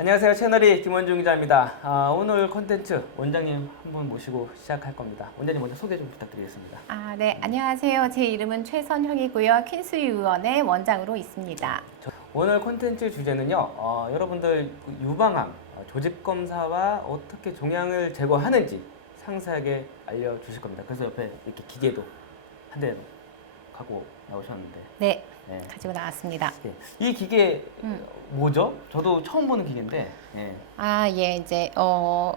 안녕하세요. 채널이 김원중 기자입니다. 오늘 콘텐츠 원장님 한 분 모시고 시작할 겁니다. 원장님 먼저 소개 좀 부탁드리겠습니다. 네, 안녕하세요. 제 이름은 최선형이고요. 퀸스위 의원의 원장으로 있습니다. 오늘 콘텐츠 주제는요. 여러분들 유방암 조직검사와 어떻게 종양을 제거하는지 상세하게 알려주실 겁니다. 그래서 옆에 이렇게 기계도 한 대 갖고 나오셨는데. 네, 네. 가지고 나왔습니다. 이 기계 뭐죠? 저도 처음 보는 기계인데. 네. 예, 이제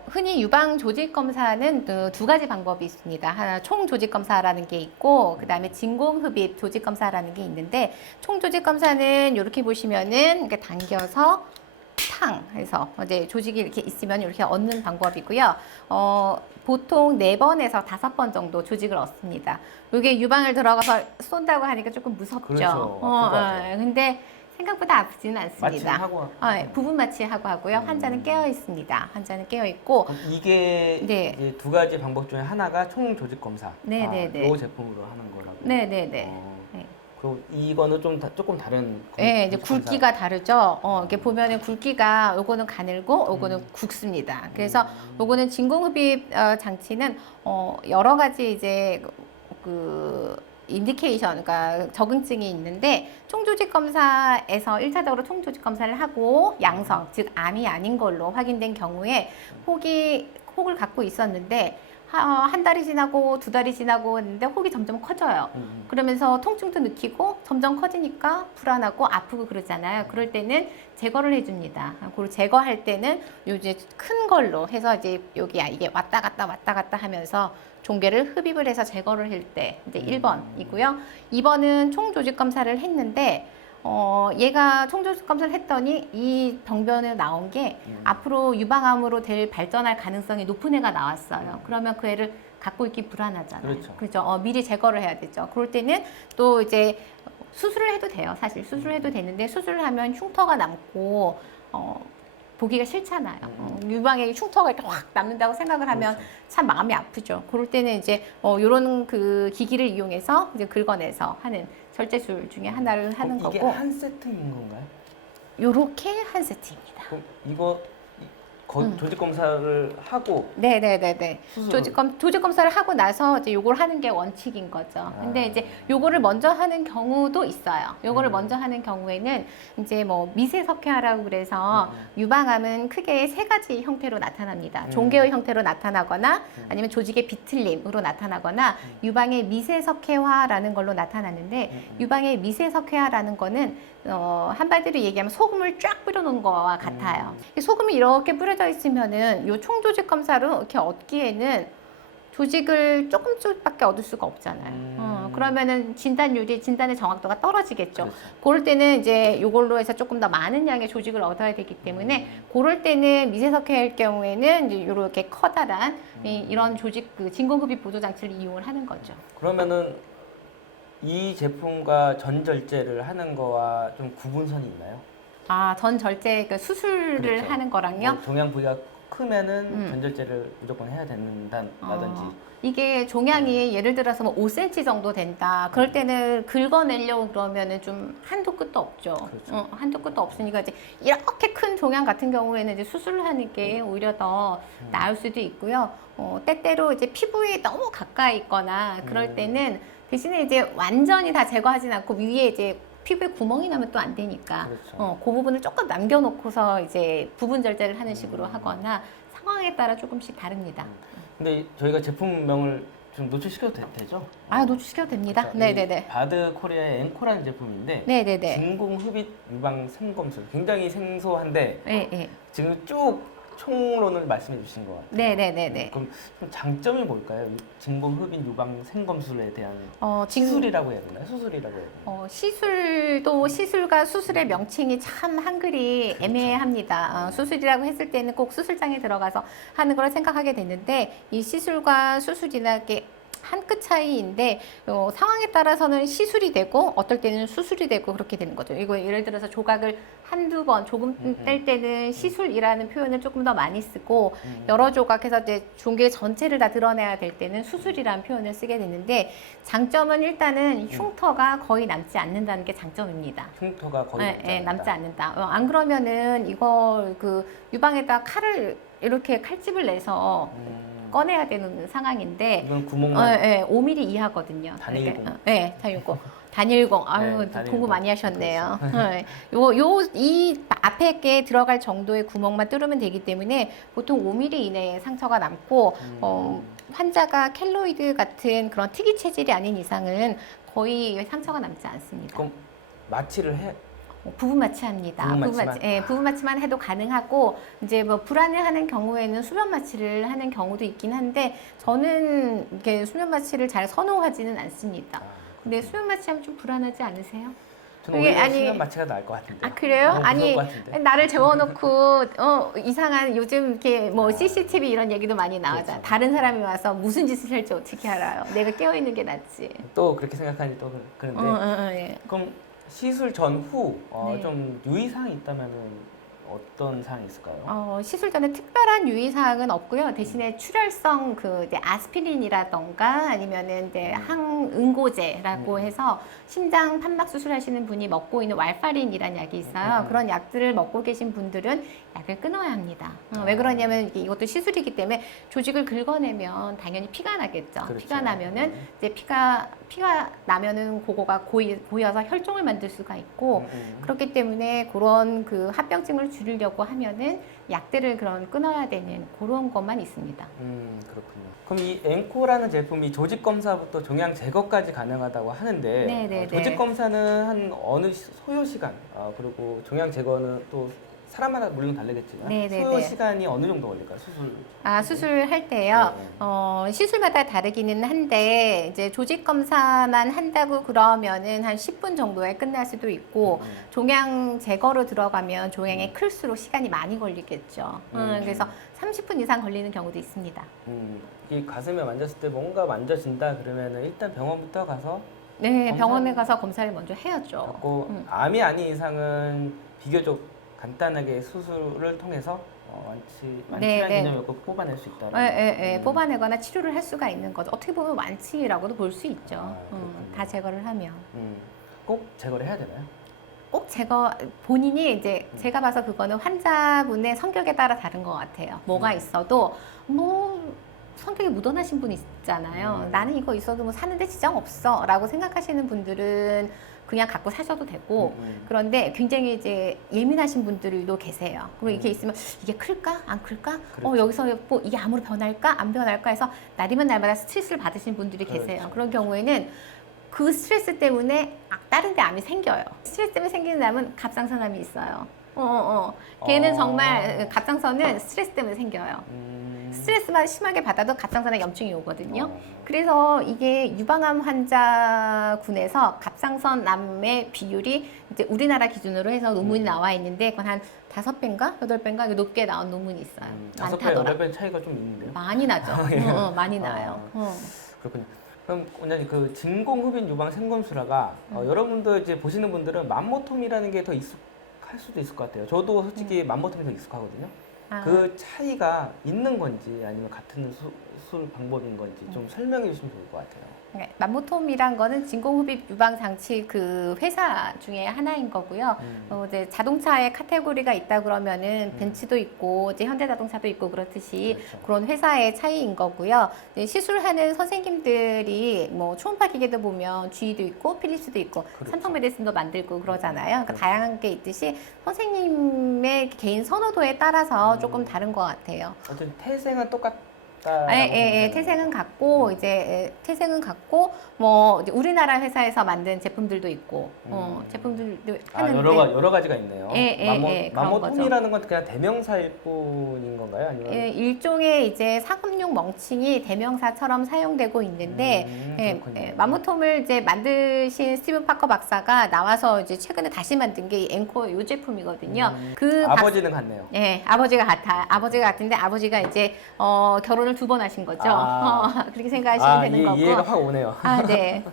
흔히 유방 조직 검사는 두 가지 방법이 있습니다. 하나 총 조직 검사라는 게 있고, 그다음에 진공 흡입 조직 검사라는 게 있는데, 총 조직 검사는 이렇게 보시면은 이렇게 당겨서 탕 해서 이제 조직이 이렇게 있으면 이렇게 얻는 방법이고요. 보통 4번에서 5번 정도 조직을 얻습니다. 이게 유방을 들어가서 쏜다고 하니까 조금 무섭죠. 그렇죠. 아플 것 같아요. 근데 생각보다 아프지는 않습니다. 마취하고 부분 마취하고 하고요. 환자는 깨어 있습니다. 환자는 깨어 있고. 이게 네. 이제 두 가지 방법 중에 하나가 총 조직 검사. 네네네. 이 제품으로 하는 거라고. 네네네. 네. 그리고 이거는 조금 다른. 네, 이제 조직 검사. 굵기가 다르죠. 이렇게 보면은 굵기가 요거는 가늘고 요거는 굵습니다. 그래서 요거는 진공흡입 장치는 여러 가지 이제 그 인디케이션, 그러니까 적응증이 있는데 총조직 검사에서 1차적으로 총조직 검사를 하고 양성, 즉 암이 아닌 걸로 확인된 경우에 혹을 갖고 있었는데 한 달이 지나고 2달이 지나고 했는데 혹이 점점 커져요. 그러면서 통증도 느끼고 점점 커지니까 불안하고 아프고 그러잖아요. 그럴 때는 제거를 해줍니다. 그리고 제거할 때는 요즘 큰 걸로 해서 이제 여기 이게 왔다 갔다 하면서 종괴를 흡입을 해서 제거를 할 때 이제 1번이고요. 2번은 총조직 검사를 했는데 얘가 총조직 검사를 했더니 이 병변에 나온 게 앞으로 유방암으로 발전할 가능성이 높은 애가 나왔어요. 그러면 그 애를 갖고 있기 불안하잖아요. 그렇죠. 미리 제거를 해야 되죠. 그럴 때는 또 이제 수술을 해도 돼요. 사실 수술을 해도 되는데 수술을 하면 흉터가 남고 보기가 싫잖아요. 유방에 흉터가 이렇게 확 남는다고 생각을 하면 그렇죠. 참 마음이 아프죠. 그럴 때는 이제 요런 그 기기를 이용해서 이제 긁어내서 하는 절제술 중에 하나를 하는 이게 거고. 한 세트인 건가요? 요렇게 한 세트입니다. 그럼 이거 조직 검사를 하고 네네네네. 수술을- 조직 검사를 하고 나서 이제 요걸 하는 게 원칙인 거죠. 근데 이제 요거를 먼저 하는 경우도 있어요. 요거를 먼저 하는 경우에는 이제 뭐 미세석회화라고 그래서 유방암은 크게 3가지 형태로 나타납니다. 종괴의 형태로 나타나거나 아니면 조직의 비틀림으로 나타나거나 유방의 미세석회화라는 걸로 나타나는데 유방의 미세석회화라는 거는 한마디로 얘기하면 소금을 쫙 뿌려놓은 거와 같아요. 소금이 이렇게 뿌려져 있으면은 요 총조직 검사로 이렇게 얻기에는 조직을 조금밖에 얻을 수가 없잖아요. 그러면은 진단의 정확도가 떨어지겠죠. 그렇죠. 그럴 때는 이제 요걸로 해서 조금 더 많은 양의 조직을 얻어야 되기 때문에 그럴 때는 미세석회일 경우에는 이제 요렇게 커다란 이런 조직 그 진공흡입 보조 장치를 이용을 하는 거죠. 그러면은 이 제품과 전절제를 하는 거와 좀 구분선이 있나요? 전절제 그 수술을 그렇죠. 하는 거랑요. 뭐 종양 부위가 크면은 전절제를 무조건 해야 된다든지. 이게 종양이 예를 들어서 뭐 5cm 정도 된다. 그럴 때는 긁어내려고 그러면은 좀 한도 끝도 없죠. 그렇죠. 한도 끝도 없으니까 이제 이렇게 큰 종양 같은 경우에는 이제 수술을 하는 게 오히려 더 나을 수도 있고요. 때때로 이제 피부에 너무 가까이 있거나 그럴 때는 대신에 이제 완전히 다 제거하진 않고 위에 이제 피부에 구멍이 나면 또 안 되니까 그렇죠. 그 부분을 조금 남겨놓고서 이제 부분 절제를 하는 식으로 하거나 상황에 따라 조금씩 다릅니다. 근데 저희가 제품명을 좀 노출시켜도 되죠? 노출시켜도 됩니다. 그렇죠. 네네네. 이 바드 코리아의 앵코라는 제품인데 네네네. 진공 흡입 유방 생검술 굉장히 생소한데 네. 지금 쭉 총론을 말씀해 주신 것 같아요. 네네네네. 그럼 좀 장점이 뭘까요? 이 진공 흡입 유방 생검술에 대한 지금 시술이라고 해야 되나요? 수술이라고 해야 되나요? 시술도 시술과 수술의 명칭이 참 한글이 그렇죠. 애매합니다. 수술이라고 했을 때는 꼭 수술장에 들어가서 하는 걸 생각하게 됐는데 이 시술과 수술이나 이렇게 한 끗 차이인데 상황에 따라서는 시술이 되고 어떨 때는 수술이 되고 그렇게 되는 거죠. 이거 예를 들어서 조각을 한두 번 조금 뗄 때는 시술이라는 표현을 조금 더 많이 쓰고 여러 조각해서 이제 종괴 전체를 다 드러내야 될 때는 수술이라는 표현을 쓰게 되는데 장점은 일단은 흉터가 거의 남지 않는다는 게 장점입니다. 흉터가 거의 남지 않는다. 안 그러면은 이거 그 유방에다 칼을 이렇게 칼집을 내서 꺼내야 되는 상황인데 이건 구멍만 5mm 이하거든요. 단일공. 네, 단일공. 단일공. 아유, 네, 단일공. 공부 많이 하셨네요. 이 앞에 게 들어갈 정도의 구멍만 뚫으면 되기 때문에 보통 5mm 이내에 상처가 남고 환자가 켈로이드 같은 그런 특이 체질이 아닌 이상은 거의 상처가 남지 않습니다. 그럼 마취를 해? 부분 마취합니다. 부분 마취만? 부분 마취만 해도 가능하고 이제 뭐 불안을 하는 경우에는 수면 마취를 하는 경우도 있긴 한데 저는 이게 수면 마취를 잘 선호하지는 않습니다. 근데 수면 마취하면 좀 불안하지 않으세요? 저는 그게 오히려 아니- 수면 마취가 나을 것 같은데. 아 그래요? 너무 무서울 아니 것 같은데. 나를 재워놓고 이상한 요즘 이렇게 뭐 CCTV 이런 얘기도 많이 나오잖아. 그렇죠. 다른 사람이 와서 무슨 짓을 할지 어떻게 알아요? 내가 깨어 있는 게 낫지. 또 그렇게 생각하니 또 그런데 예. 그럼 시술 전후 네. 좀 유의사항이 있다면은 어떤 사항이 있을까요? 시술 전에 특별한 유의사항은 없고요. 대신에 출혈성 이제 아스피린이라던가 아니면은 이제 항응고제라고 해서 심장 판막 수술하시는 분이 먹고 있는 왈파린이라는 약이 있어요. 그런 약들을 먹고 계신 분들은 약을 끊어야 합니다. 왜 그러냐면 이것도 시술이기 때문에 조직을 긁어내면 당연히 피가 나겠죠. 그렇죠. 피가 나면은 이제 피가 나면은 그거가 고여서 혈종을 만들 수가 있고 그렇기 때문에 그런 그 합병증을 줄이려고 하면은 약들을 끊어야 되는 그런 것만 있습니다. 그렇군요. 그럼 이 앵코라는 제품이 조직 검사부터 종양 제거까지 가능하다고 하는데 네네네. 조직 검사는 한 어느 소요 시간 그리고 종양 제거는 또 사람마다 물론 다르겠지만 네네네. 소요 시간이 어느 정도 걸릴까요? 수술? 수술할 때요. 시술마다 다르기는 한데 이제 조직 검사만 한다고 그러면은 한 10분 정도에 끝날 수도 있고 종양 제거로 들어가면 종양이 클수록 시간이 많이 걸리겠죠. 그래서 30분 이상 걸리는 경우도 있습니다. 이 가슴에 만졌을 때 뭔가 만져진다 그러면은 일단 병원부터 가서 네, 검사- 병원에 가서 검사를 먼저 해야죠. 받고 암이 아닌 이상은 비교적 간단하게 수술을 통해서 완치라는 네. 개념을 뽑아낼 수 있다. 뽑아내거나 치료를 할 수가 있는 거죠. 어떻게 보면 완치라고도 볼 수 있죠. 그렇군요. 다 제거를 하면. 꼭 제거를 해야 되나요? 꼭 본인이 이제 제가 봐서 그거는 환자분의 성격에 따라 다른 것 같아요. 뭐가 있어도 뭐 성격이 무던하신 분 있잖아요. 나는 이거 있어도 뭐 사는데 지장 없어 라고 생각하시는 분들은 그냥 갖고 사셔도 되고 그런데 굉장히 이제 예민하신 분들도 계세요. 그리고 이렇게 있으면 이게 클까? 안 클까? 그렇죠. 여기서 뭐 이게 암으로 변할까? 안 변할까? 해서 날이면 날마다 스트레스를 받으시는 분들이 계세요. 그렇죠. 그런 경우에는 그 스트레스 때문에 다른 데 암이 생겨요. 스트레스 때문에 생기는 암은 갑상선암이 있어요. 걔는 정말 갑상선은 스트레스 때문에 생겨요. 스트레스만 심하게 받아도 갑상선에 염증이 오거든요. 그래서 이게 유방암 환자군에서 갑상선암의 비율이 이제 우리나라 기준으로 해서 논문이 나와 있는데 그건 한 5배인가 8배인가 높게 나온 논문이 있어요. 5배, 많다더라. 8배 차이가 좀 있는데요. 많이 나죠. 많이 나요. 그렇군요. 그럼 원장님 그 진공흡입 유방 생검술화가 여러분들 이제 보시는 분들은 맘모톰이라는 게 더 익숙할 수도 있을 것 같아요. 저도 솔직히 맘모톰이 더 익숙하거든요. 그 차이가 있는 건지 아니면 같은 수술 방법인 건지 좀 설명해 주시면 좋을 것 같아요. 맘모톰이란 거는 진공흡입 유방 장치 그 회사 중에 하나인 거고요. 이제 자동차의 카테고리가 있다 그러면은 벤츠도 있고 이제 현대자동차도 있고 그렇듯이 그렇죠. 그런 회사의 차이인 거고요. 이제 시술하는 선생님들이 뭐 초음파 기계도 보면 GE도 있고 필립스도 있고 그렇죠. 삼성 메디슨도 만들고 그러잖아요. 그러니까 그렇죠. 다양한 게 있듯이 선생님의 개인 선호도에 따라서 조금 다른 것 같아요. 어쨌든 태생은 똑같다. 태생은 같고 이제 태생은 같고 뭐 이제 우리나라 회사에서 만든 제품들도 있고 제품들도 하는데 여러 가지가 있네요. 그런 맘모톰이라는 건 그냥 대명사일 뿐인 건가요? 아니면 일종의 이제 상업용 명칭이 대명사처럼 사용되고 있는데 그렇군요. 맘모톰을 이제 만드신 스티븐 파커 박사가 나와서 이제 최근에 다시 만든 게 이 앵코 요 제품이거든요. 그 아버지는 같네요. 아버지가 같아요. 아버지가 같은데 아버지가 이제 결혼을 말을 두 번 하신 거죠. 아. 그렇게 생각하시면 되는 거고. 이해가 확 오네요. 아, 네.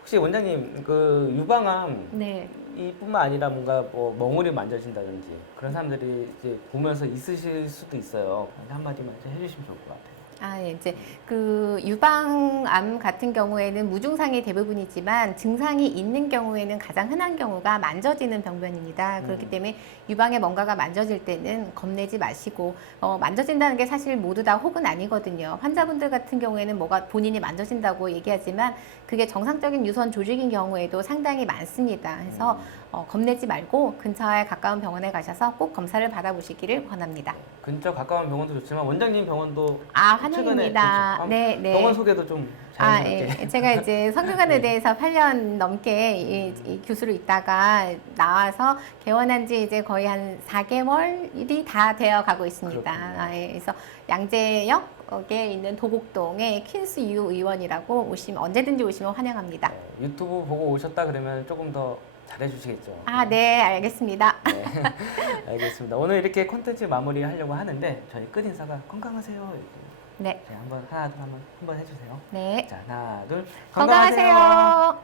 혹시 원장님 그 유방암 네. 이뿐만 아니라 뭔가 뭐 멍울이 만져진다든지 그런 사람들이 이제 보면서 있으실 수도 있어요. 한마디만 좀 해주시면 좋을 것 같아요. 아, 예, 이제 그 유방암 같은 경우에는 무증상이 대부분이지만 증상이 있는 경우에는 가장 흔한 경우가 만져지는 병변입니다. 그렇기 때문에 유방에 뭔가가 만져질 때는 겁내지 마시고 만져진다는 게 사실 모두 다 혹은 아니거든요. 환자분들 같은 경우에는 뭐가 본인이 만져진다고 얘기하지만 그게 정상적인 유선 조직인 경우에도 상당히 많습니다. 그래서 겁내지 말고 근처에 가까운 병원에 가셔서 꼭 검사를 받아보시기를 권합니다. 근처 가까운 병원도 좋지만 원장님 병원도 아, 최근에 환영입니다. 그렇죠. 네, 네. 병원 소개도 좀 아, 자연스럽게. 예. 제가 이제 성균관에 대해서 8년 넘게 이 교수로 있다가 나와서 개원한 지 이제 거의 한 4개월이 다 되어 가고 있습니다. 그렇군요. 아, 예. 그래서 양재역에 있는 도곡동의 퀸스 유 의원이라고 오시면 언제든지 오시면 환영합니다. 네, 유튜브 보고 오셨다 그러면 조금 더 잘해주시겠죠. 아, 네, 알겠습니다. 네, 알겠습니다. 오늘 이렇게 콘텐츠 마무리하려고 하는데 저희 끝 인사가 건강하세요. 이렇게 네, 저희 한번 하나 둘 한번 해주세요. 네. 자 하나 둘 건강하세요.